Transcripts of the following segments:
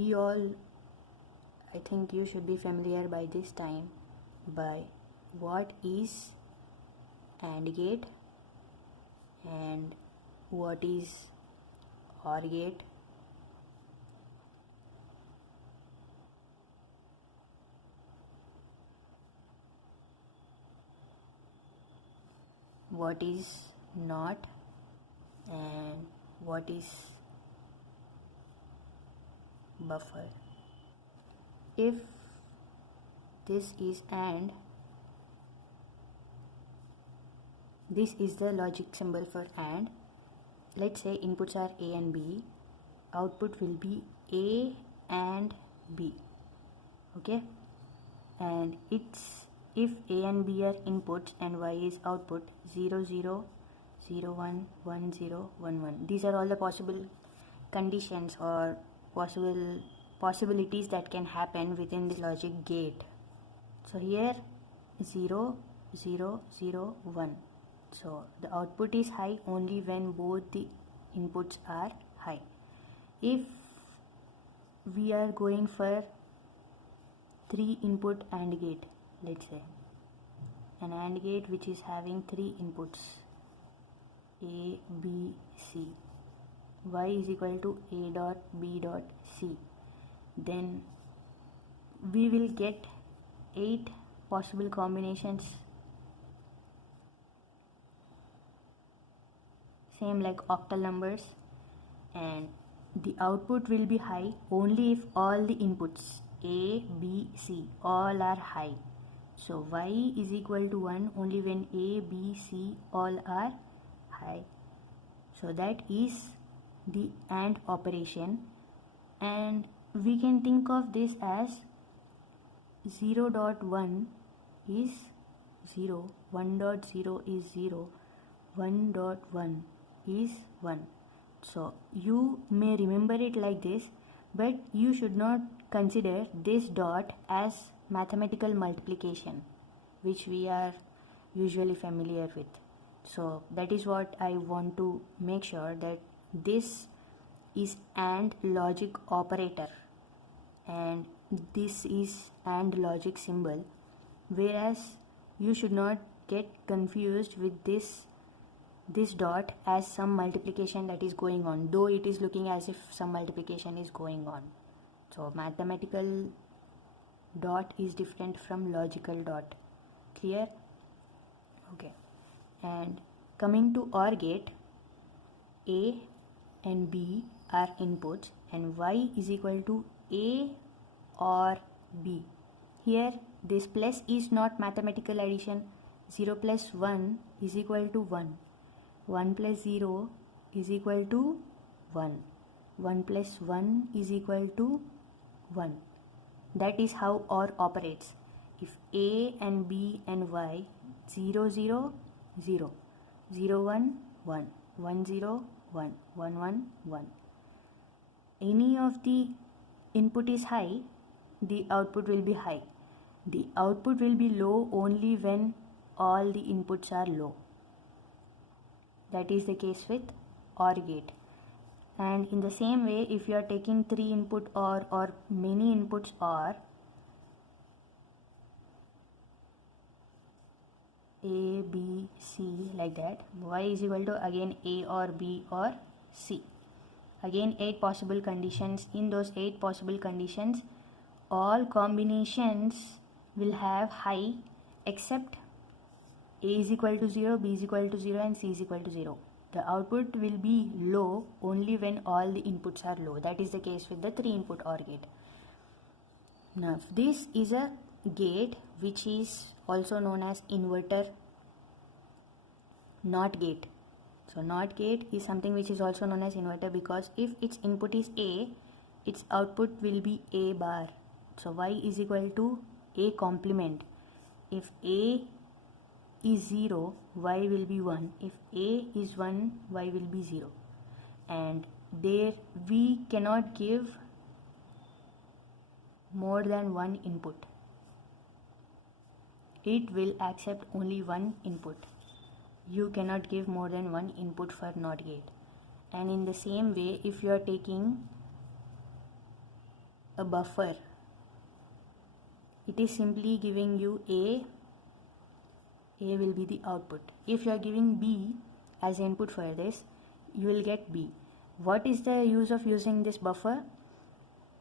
We all, I think you should be familiar by this time by what is AND gate and what is OR gate. What is NOT and what is buffer. If this is AND, this is the logic symbol for AND. Let's say inputs are A and B, output will be A and B. Okay, and it's if A and B are inputs and Y is output, 0 0 0 1 1 0 1 1. These are all the possible conditions or possibilities that can happen within the logic gate. So here 0 0 0 1. So the output is high only when both the inputs are high. If we are going for 3 input AND gate, let's say an AND gate which is having 3 inputs A, B, C, Y is equal to A dot B dot C, then we will get 8 possible combinations, same like octal numbers, and the output will be high only if all the inputs A, B, C all are high. So Y is equal to 1 only when A, B, C all are high. So that is the AND operation, and we can think of this as 0.1 is 0, 1.0 is 0, 1.1 is 1. So you may remember it like this, but you should not consider this dot as mathematical multiplication, which we are usually familiar with. So that is what I want to make sure, that this is AND logic operator and this is AND logic symbol, whereas you should not get confused with this dot as some multiplication that is going on, though it is looking as if some multiplication is going on. So mathematical dot is different from logical dot. Clear? Okay. And coming to OR gate, A and B are inputs and Y is equal to A or B. Here this plus is not mathematical addition. 0 plus 1 is equal to 1. 1 plus 0 is equal to 1. 1 plus 1 is equal to 1. That is how OR operates. If A and B and Y 0 0 0, 0 1 1, 1 0 1, 1 1 1, any of the input is high, the output will be high. The output will be low only when all the inputs are low. That is the case with OR gate. And in the same way, if you are taking 3 input OR or many inputs OR, A, B, C, like that, Y is equal to again A or B or C. Again 8 possible conditions. In those 8 possible conditions, all combinations will have high except A is equal to 0, B is equal to 0 and C is equal to 0. The output will be low only when all the inputs are low. That is the case with the 3 input OR gate. Now this is a gate which is also known as inverter NOT gate. So NOT gate is something which is also known as inverter because if its input is A, its output will be A bar. So Y is equal to A complement. If A is 0, Y will be 1. If A is 1, Y will be 0. And there we cannot give more than one input. It will accept only one input. You cannot give more than one input for NOT gate. And in the same way, if you are taking a buffer, it is simply giving you A will be the output. If you are giving B as input for this, you will get B. What is the use of using this buffer?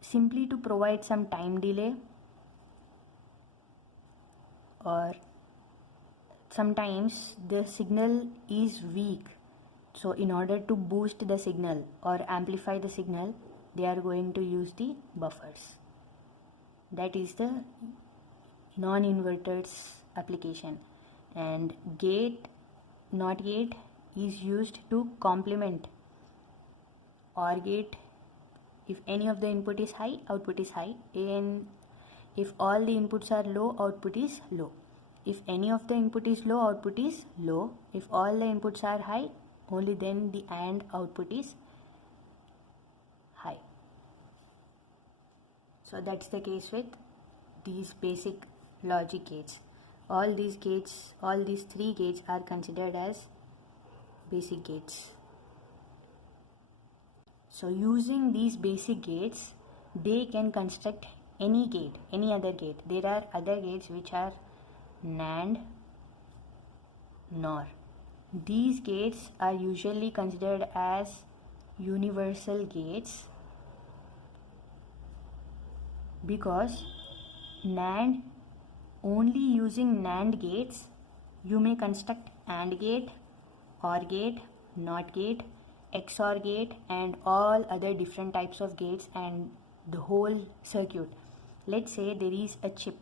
Simply to provide some time delay, or sometimes the signal is weak, so in order to boost the signal or amplify the signal, they are going to use the buffers. That is the non-inverters application. And gate, NOT gate is used to complement OR gate. If any of the input is high, output is high, and if all the inputs are low, output is low. If any of the input is low, output is low. If all the inputs are high, only then the AND output is high. So that's the case with these basic logic gates. All these three gates are considered as basic gates. So using these basic gates, they can construct any gate, any other gate. There are other gates which are NAND, NOR. These gates are usually considered as universal gates because NAND, only using NAND gates, you may construct AND gate, OR gate, NOT gate, XOR gate, and all other different types of gates and the whole circuit. Let's say there is a chip,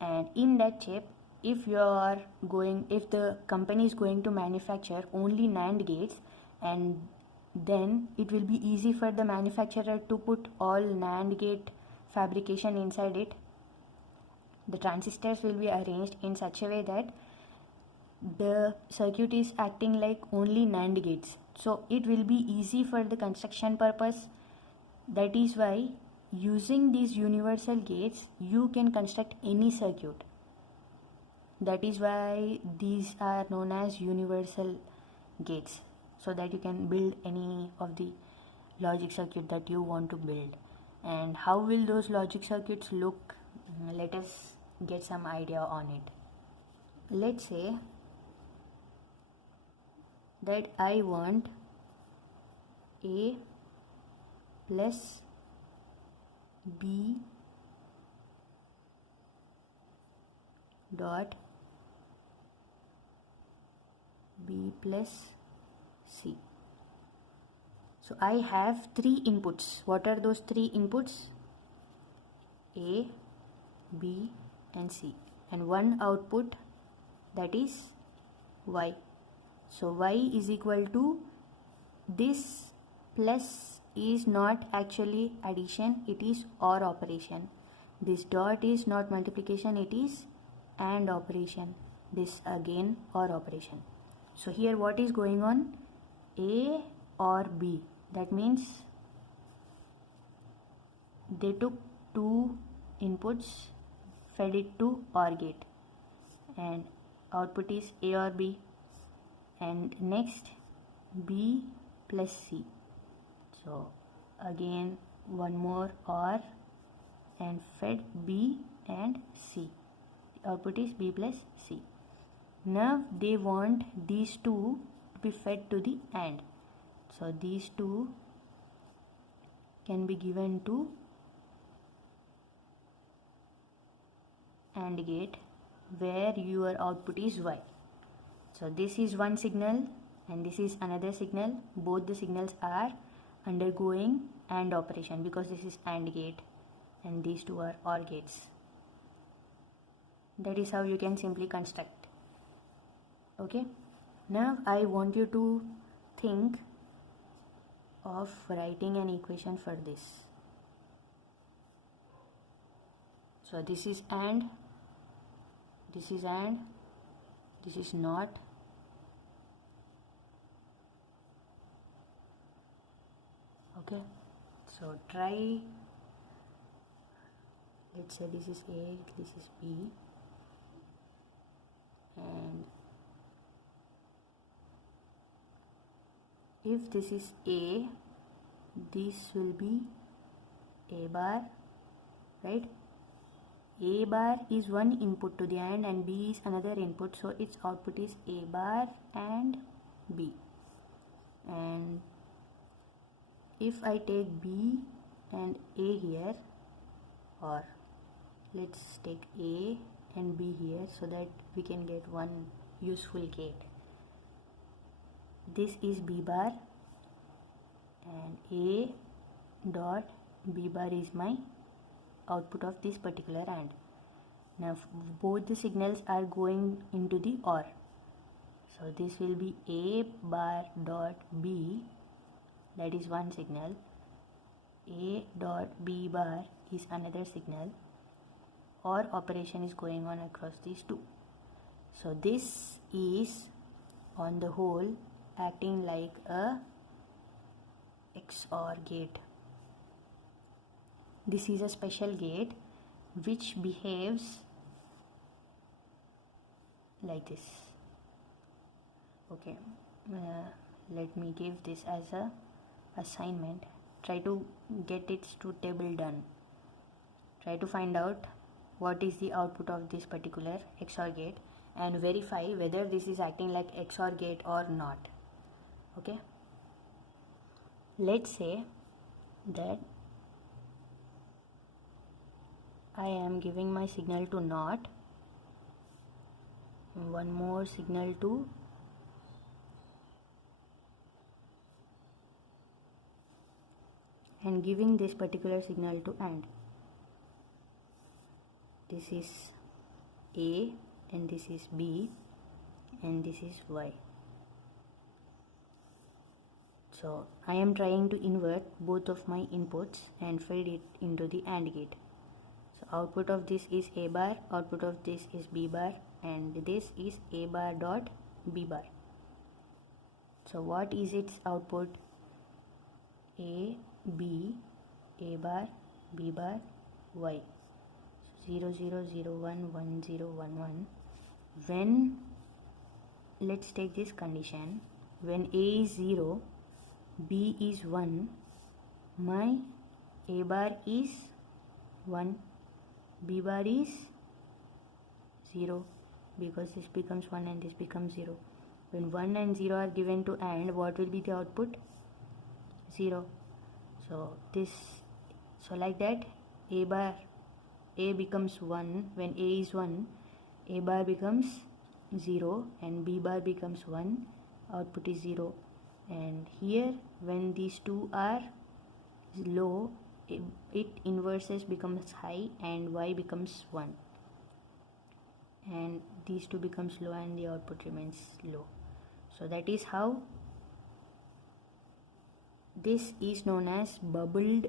and in that chip, if the company is going to manufacture only NAND gates, and then it will be easy for the manufacturer to put all NAND gate fabrication inside it. The transistors will be arranged in such a way that the circuit is acting like only NAND gates. So it will be easy for the construction purpose. That is why using these universal gates, you can construct any circuit. That is why these are known as universal gates, so that you can build any of the logic circuit that you want to build. And how will those logic circuits look? Let us get some idea on it. Let's say that I want A plus B dot B plus C. So I have three inputs. What are those three inputs? A, B and C, and one output, that is Y. So Y is equal to, this plus is not actually addition, it is OR operation. This dot is not multiplication, it is AND operation. This again OR operation. So here what is going on? A or B. That means they took two inputs, fed it to OR gate, and output is A or B. And next B plus C. So again one more OR and fed B and C. The output is B plus C. Now they want these two to be fed to the AND. So these two can be given to AND gate where your output is Y. So this is one signal and this is another signal. Both the signals are undergoing AND operation because this is AND gate and these two are OR gates. That is how you can simply construct. Okay. Now I want you to think of writing an equation for this. So this is AND, this is AND, this is NOT, okay. So try, let's say this is A, this is B, and if this is A, this will be A bar, right? A bar is one input to the AND and B is another input, so its output is A bar and B. And if I take B and A here, or let's take A and B here so that we can get one useful gate. This is B bar and A dot B bar is my output of this particular AND. Now both the signals are going into the OR. So this will be A bar dot B, that is one signal. A dot B bar is another signal. OR operation is going on across these two. So this is on the whole acting like a XOR gate. This is a special gate which behaves like this. Okay, let me give this as a assignment. Try to get its truth table done. Try to find out what is the output of this particular XOR gate and verify whether this is acting like XOR gate or not. Okay, let's say that I am giving my signal to NOT, one more signal to and giving this particular signal to AND. This is A and this is B and this is Y. So I am trying to invert both of my inputs and feed it into the AND gate. So output of this is A bar, output of this is B bar, and this is A bar dot B bar. So what is its output? A, B, A bar, B bar, Y. So 0 0 0 1 1 0 1 1. When, let's take this condition, when A is 0, B is 1, my A bar is 1, B bar is 0, because this becomes 1 and this becomes 0. When 1 and 0 are given to AND, what will be the output? 0. So like that, A becomes 1. When A is 1, A bar becomes 0 and B bar becomes 1, output is 0. And here, when these two are low, it inverses becomes high and Y becomes 1, and these two becomes low and the output remains low. So that is how this is known as bubbled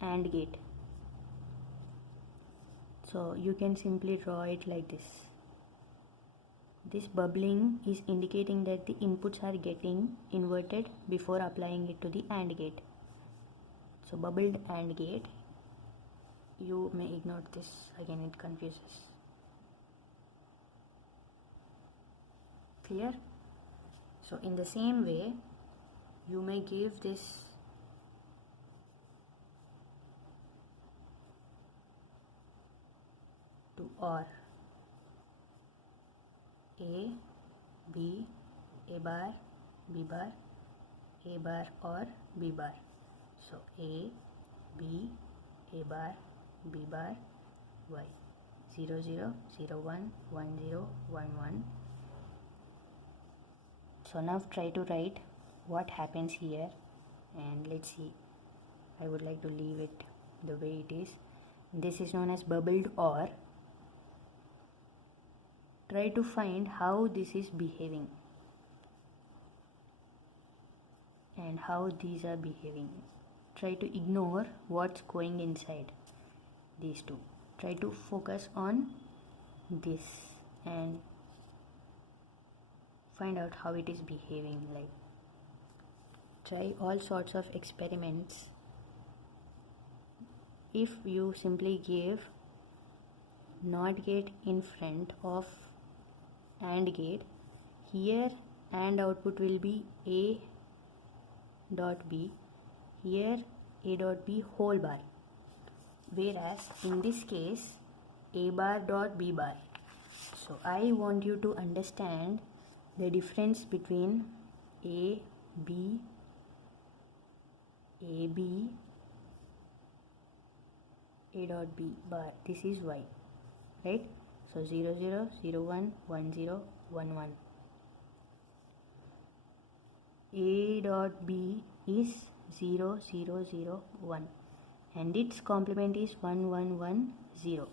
AND gate. So you can simply draw it like this. This bubbling is indicating that the inputs are getting inverted before applying it to the AND gate. So bubbled AND gate, you may ignore this, again it confuses. Clear? So in the same way, you may give this to OR. A, B, A bar, B bar, A bar or B bar. So A, B, A bar, B bar, Y. 0 0 0 1 1 0 1 1. So now try to write what happens here and let's see. I would like to leave it the way it is. This is known as bubbled OR. Try to find how this is behaving and how these are behaving. Try to ignore what's going inside these two. Try to focus on this and find out how it is behaving. Like, try all sorts of experiments. If you simply give NOT gate in front of AND gate, here AND output will be A dot b, here a dot b whole bar, whereas in this case a bar dot b bar. So I want you to understand the difference between a b, a dot b bar. This is y, right? So 0 0 0 1 1 0 1 1. A dot b is 0 0 0 1 and its complement is 1 1 1 0.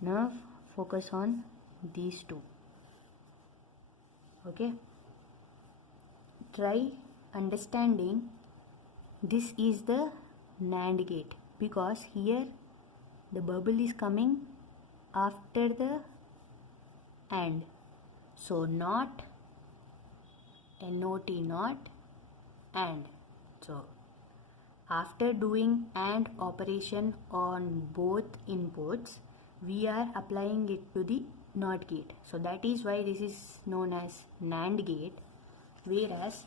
Now focus on these two. Okay, try understanding. This is the NAND gate because here the bubble is coming after the AND. So not NOT, not AND. So after doing AND operation on both inputs, we are applying it to the NOT gate. So that is why this is known as NAND gate, whereas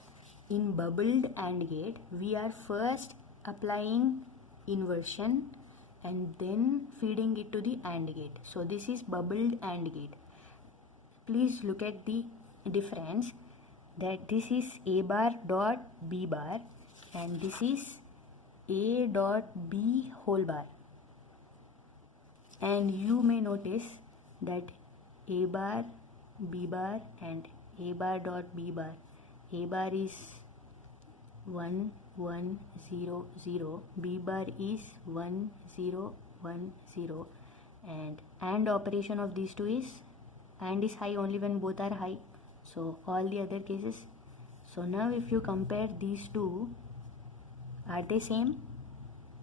in bubbled AND gate we are first applying inversion and then feeding it to the AND gate. So this is bubbled AND gate. Please look at the difference, that this is a bar dot b bar and this is a dot b whole bar. And you may notice that a bar, b bar and a bar dot b bar, a bar is 1 1 0 0, b bar is 1 0 1 0, and operation of these two is AND is high only when both are high. So all the other cases. So now if you compare these two, are they same?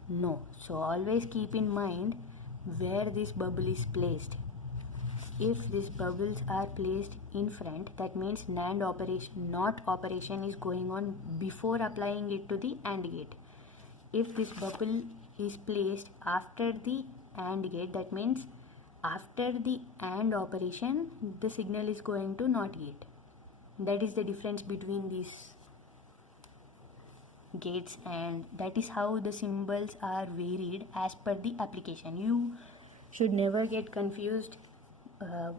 No. So always keep in mind where this bubble is placed. If these bubbles are placed in front, that means NAND operation, NOT operation is going on before applying it to the AND gate. If this bubble is placed after the AND gate, that means after the AND operation the signal is going to NOT gate. That is the difference between these gates, and that is how the symbols are varied as per the application. You should never get confused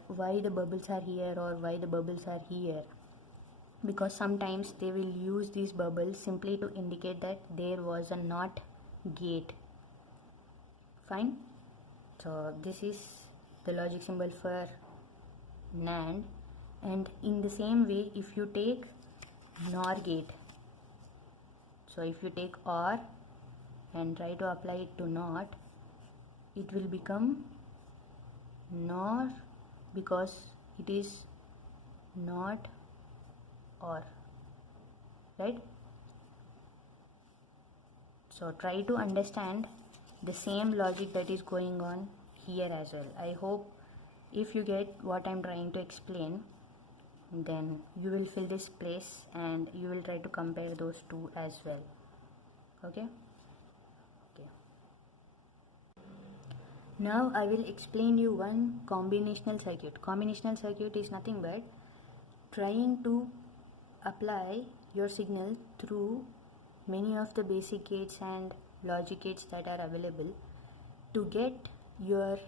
why the bubbles are here or why the bubbles are here, because sometimes they will use these bubbles simply to indicate that there was a NOT gate. Fine. So this is the logic symbol for NAND, and in the same way if you take NOR gate, so if you take OR and try to apply it to NOT, it will become NOR because it is not OR, right? So try to understand the same logic that is going on here as well. I hope if you get what I'm trying to explain, then you will fill this place and you will try to compare those two as well. Okay. Now I will explain you one combinational circuit. Combinational circuit is nothing but trying to apply your signal through many of the basic gates and logic gates that are available to get your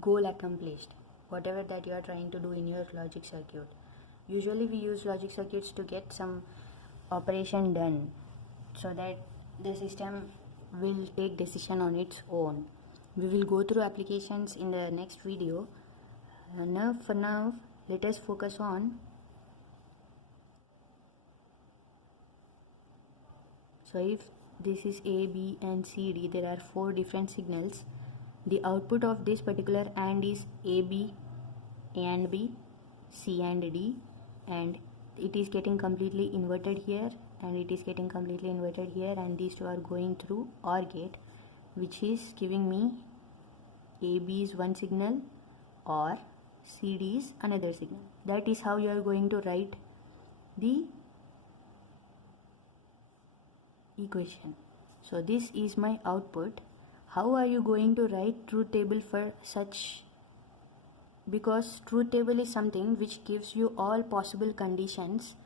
goal accomplished, whatever that you are trying to do in your logic circuit. Usually we use logic circuits to get some operation done so that the system will take decision on its own. We will go through applications in the next video. For now, let us focus on. So if this is A, B and C, D, there are 4 different signals. The output of this particular AND is A, B, A and B, C and D, and it is getting completely inverted here and it is getting completely inverted here, and these two are going through OR gate, which is giving me AB is one signal or CD is another signal. That is how you are going to write the equation. So this is my output. How are you going to write truth table for such? Because truth table is something which gives you all possible conditions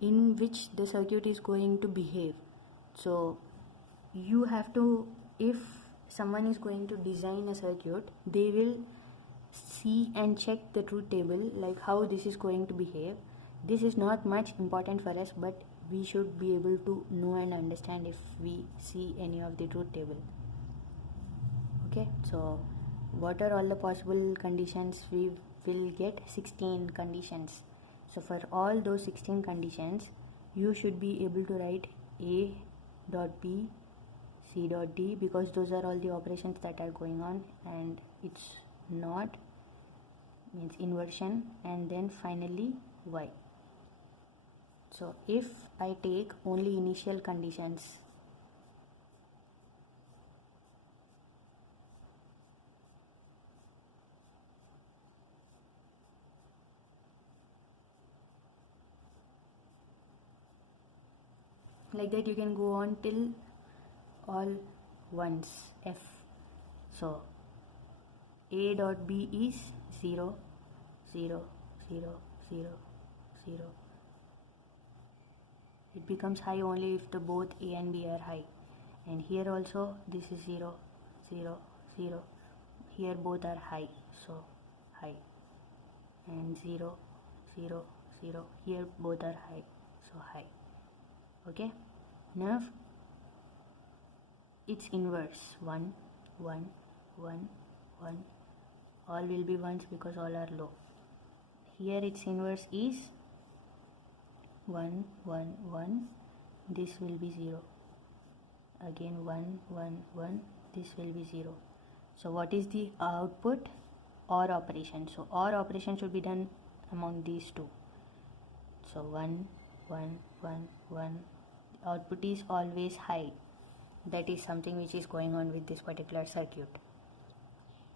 in which the circuit is going to behave. So you have to, if someone is going to design a circuit, they will see and check the truth table, like how this is going to behave. This is not much important for us, but we should be able to know and understand if we see any of the truth table. Okay, so what are all the possible conditions? We will get 16 conditions. So for all those 16 conditions, you should be able to write A dot B, C dot D, because those are all the operations that are going on, and it's not means inversion, and then finally Y. So if I take only initial conditions, like that, you can go on till all ones F. So A dot B is 0, 0, 0, 0, 0. It becomes high only if the both A and B are high. And here also this is 0, 0, 0. Here both are high, so high. And 0, 0, 0. Here both are high, so high. Okay, now its inverse 1, 1, 1, 1. All will be ones because all are low. Here its inverse is 1, 1, 1. This will be 0. Again 1, 1, 1. This will be 0. So what is the output? OR operation. So OR operation should be done among these two. So 1, 1, 1, 1. Output is always high. That is something which is going on with this particular circuit.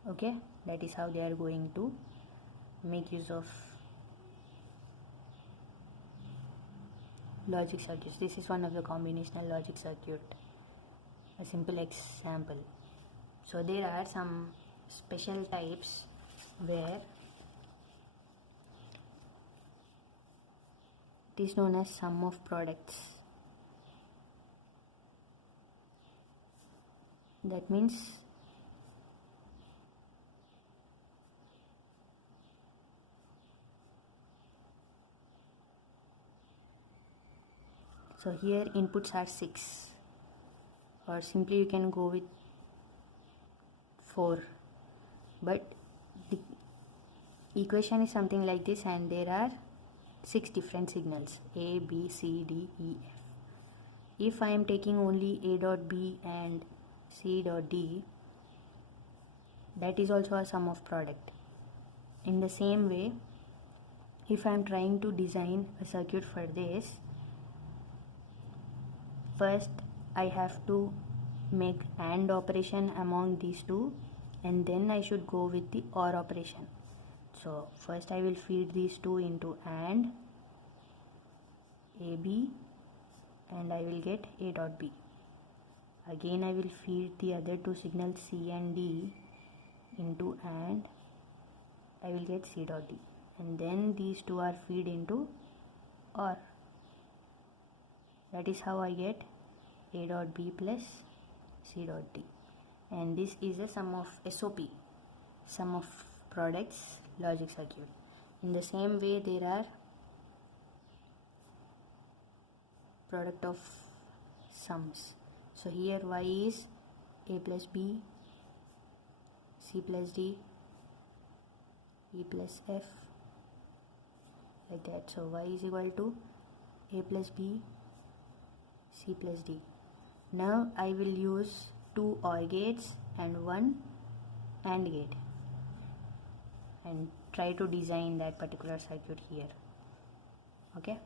Okay, that is how they are going to make use of logic circuits. This is one of the combinational logic circuit, a simple example. So there are some special types where it is known as sum of products. That means so here inputs are 6, or simply you can go with 4, but the equation is something like this, and there are 6 different signals A, B, C, D, E, F. If I am taking only A dot B and C dot D, that is also a sum of product. In the same way, if I am trying to design a circuit for this, first I have to make AND operation among these two, and then I should go with the OR operation. So first I will feed these two into AND AB, and I will get A dot B. Again I will feed the other two signals C and D into AND, I will get C dot D, and then these two are feed into OR. That is how I get A dot B plus C dot D. And this is a sum of SOP, sum of products logic circuit. In the same way, there are product of sums. So here Y is A plus B, C plus D, E plus F, like that. So Y is equal to A plus B, C plus D. Now I will use 2 OR gates and 1 AND gate and try to design that particular circuit here. Okay.